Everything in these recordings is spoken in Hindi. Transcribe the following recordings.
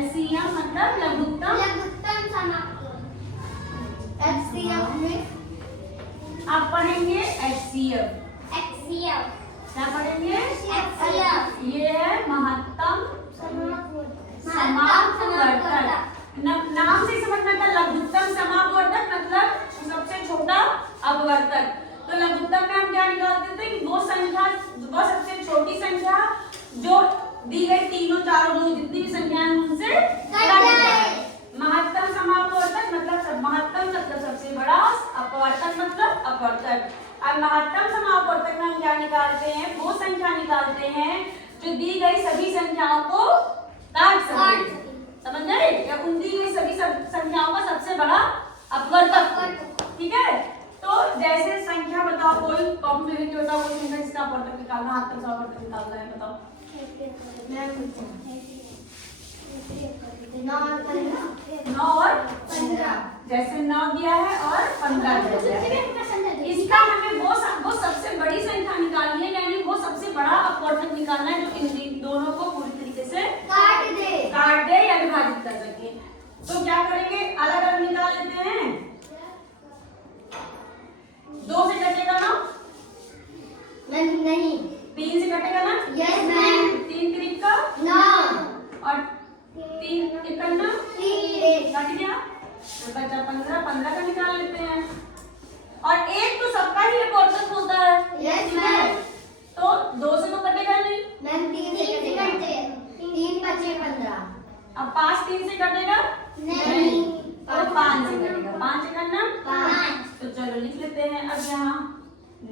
एलसीएम मतलब लघुत्तम समापवर्तक। एचसीएफ में आप पढ़ेंगे एचसीएफ। एचसीएफ क्या पढ़ेंगे? एचसीएफ ये है महत्तम समापवर्तक। नाम से समझना था। लघुत्तम समापवर्तक मतलब सबसे छोटा अपवर्तक। तो लघुत्तम में हम क्या निकालते थे कि वो सबसे छोटी संख्या जो दी गई तीनों चारों जो जितनी भी संख्याएं हैं उनसे कट जाए। महत्तम समापवर्तक मतलब महत्तम मतलब सबसे बड़ा, अपवर्तक मतलब अपवर्तक। अब महत्तम समापवर्तक में हम क्या निकालते हैं? वो संख्या निकालते हैं जो दी गई सभी संख्याओं को काट सके। समझ गए? या उन दी गई सभी संख्याओं का सबसे बड़ा अपवर्तक। ठीक है, तो जैसे संख्या बताओ, कोई कॉम्प्लीमेंट बताओ, कोई संख्या जिसका अपवर्तक निकालना, महत्तम समापवर्तक निकालना है, बताओ। 9 और 15। जैसे 9 दिया है और 15 दिया है। इसका हमें वो सबसे बड़ी संख्या निकालनी है, यानी वो सबसे बड़ा अपवर्तक निकालना है जो इन दोनों को पूरी तरीके से काट दे या विभाजित कर सके। तो क्या करेंगे? अलग अलग निकाल लेते हैं। 2 से कटेगा ना? नहीं। 3 से कटेगा ना? Yes ma'am. 3 3 का 9 और 3 51 कट गया, तो बचा 15। 15 का निकाल लेते हैं। और एक तो सबका ही अपवर्तक होता है। Yes ma'am. तो 2 से तो कटेगा नहीं मैम 3 से कटेगा। 3 5 15। अब 5 3 से कटेगा नहीं। तो 5 से कटेगा। 5 से करना 5। तो चलो लिख लेते हैं। अब यहाँ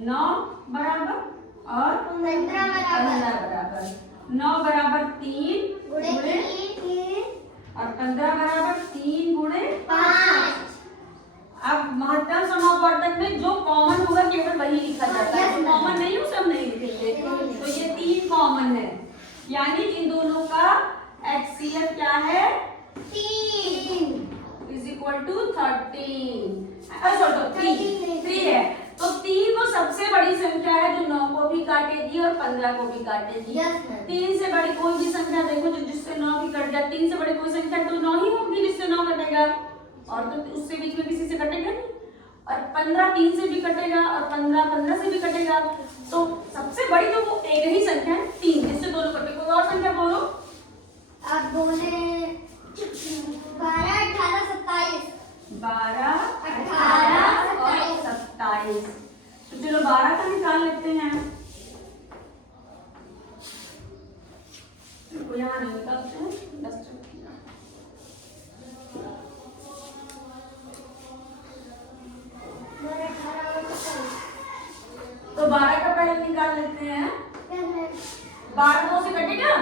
9 बराबर और 15 बराबर। 9 बराबर 3 गुणे और 15 बराबर 3 गुणे 5। अब महत्तम समापवर्तक में जो कॉमन होगा केवल वही लिखा जाता है। कॉमन नहीं उसे हम नहीं लिखेंगे। तो ये 3 कॉमन है, यानी इन दोनों का एचसीएफ क्या है? 3 इज इक्वल टू 13। 3 है। तो 3 वो सबसे बड़ी संख्या है जो 9 को भी काटेगी और 15 को भी काटेगी। 3 से बड़ी कोई भी संख्या देखो जो जिससे 9 भी कट जाए। 3 से बड़ी कोई संख्या तो 9 ही होगी जिससे 9 कटेगा, और तो उससे बीच में किसी से कटेगा नहीं। और 15 3 से भी कटेगा और 15 15 से भी कटेगा। तो सबसे बड़ी तो वो एक ही संख्या है 3, जिससे दोनों कटे। कोई और संख्या बोलो। अब बोले 12 18 27। 12 18 और 27। तो चलो 12 का निकाल लेते हैं। तो यहाँ नहीं निकालते हैं, 10 तो 12 का पहले निकाल लेते हैं। 12 2 से कटेगा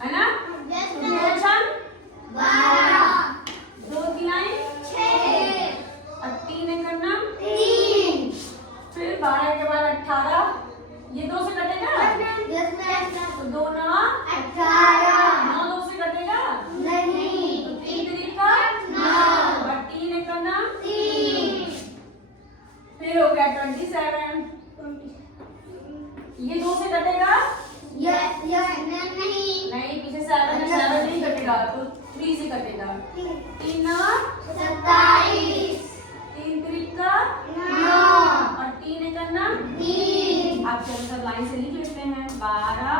है ना? 2 छन 12 2 तिहाई 6 और 3 एक करना 3। फिर 12 के बाद 18। ये 2 से कटेगा तो 2 9 18। 9 2 से कटेगा नहीं। तो 3 3 का 9 और 3 एक करना 3। फिर हो गया 27। ये 2 से कटेगा नहीं, पीछे से 7 नहीं कटेगा तो 3 से कटेगा। 3 9 27। 3 3 का 9 और 3 एक करना 3। आप चलो सब लाइन से लिख लेते हैं। 12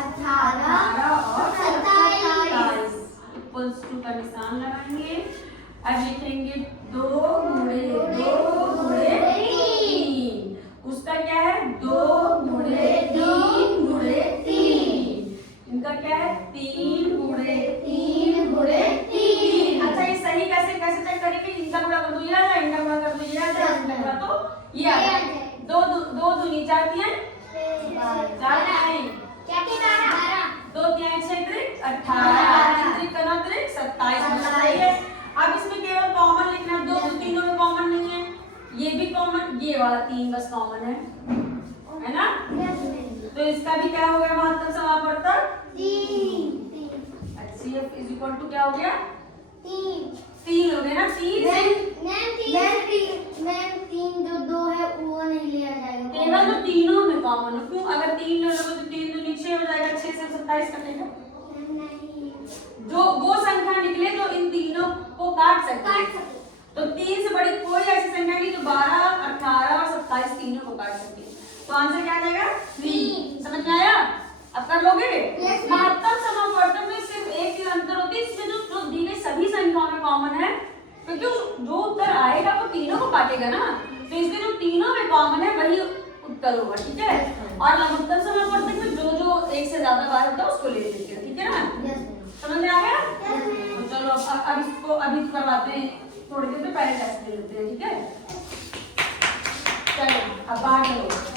18 और 27 इक्वल्स टू का निशान लगाएंगे। अब लिखेंगे 2 गुणे 2 गुणे 3। उसका क्या है? 2 गुणे 3 गुणे 3। इनका क्या है? 3 गुणे 3 गुणे 3। अच्छा ये सही कैसे चेक करेंगे? इनका गुणा कर दो ये आ जाए, इनका गुणा कर दो ये आ जाए, इनका गुणा तो ये आ जाए। 2 दूनी 4 तिहाई 4 नहीं 2 तिहाई 6 त्रिक 18 3 त्रिक का 9 त्रिक 27। अब इसमें केवल कॉमन लिखना है। 2 तीनों में कॉमन नहीं है, ये भी कॉमन, ये वाला 3 बस कॉमन है ना? तो इसका भी क्या हो गया? महत्तम समापवर्तक 3। HCF इज इक्वल टू क्या हो गया? 3 हो गया ना? 3 जो 2 है वो नहीं लिया जाएगा। केवल तो तीनों में कॉमन है। क्यों? अगर 3 ले लोगे तो 3 दूनी 6 हो जाएगा, 6 से 27 कटेगा। नहीं। जो वो संख्या निकले जो इन तीनों को काट सकते काट हैं। सकते। तो 3 से बड़ी कोई ऐसी संख्या नहीं जो 12, 18 और 27 तीनों को काट सकती है। तो आंसर क्या आ जाएगा? 3। समझ में आया? अब कर लोगे? Yes, ma'am. महत्तम समापवर्तन में सिर्फ एक चीज अंतर होती है, इसमें जो दी गई सभी संख्याओं में कॉमन है, क्योंकि जो उत्तर आएगा वो तीनों को काटेगा ना, तो इसलिए जो तीनों में कॉमन है वही उत्तर होगा। ठीक है? और लघुत्तम समापवर्तन में जो एक से ज्यादा बार होता है उसको ले लेते हैं। ठीक है ना? Yes, समझ में आ गया? Yes, ma'am. तो चलो अब इसको अभी करवाते हैं, थोड़ी देर में पहले टेस्ट ले लेते हैं। ठीक है? चलो अब बाहर चलो।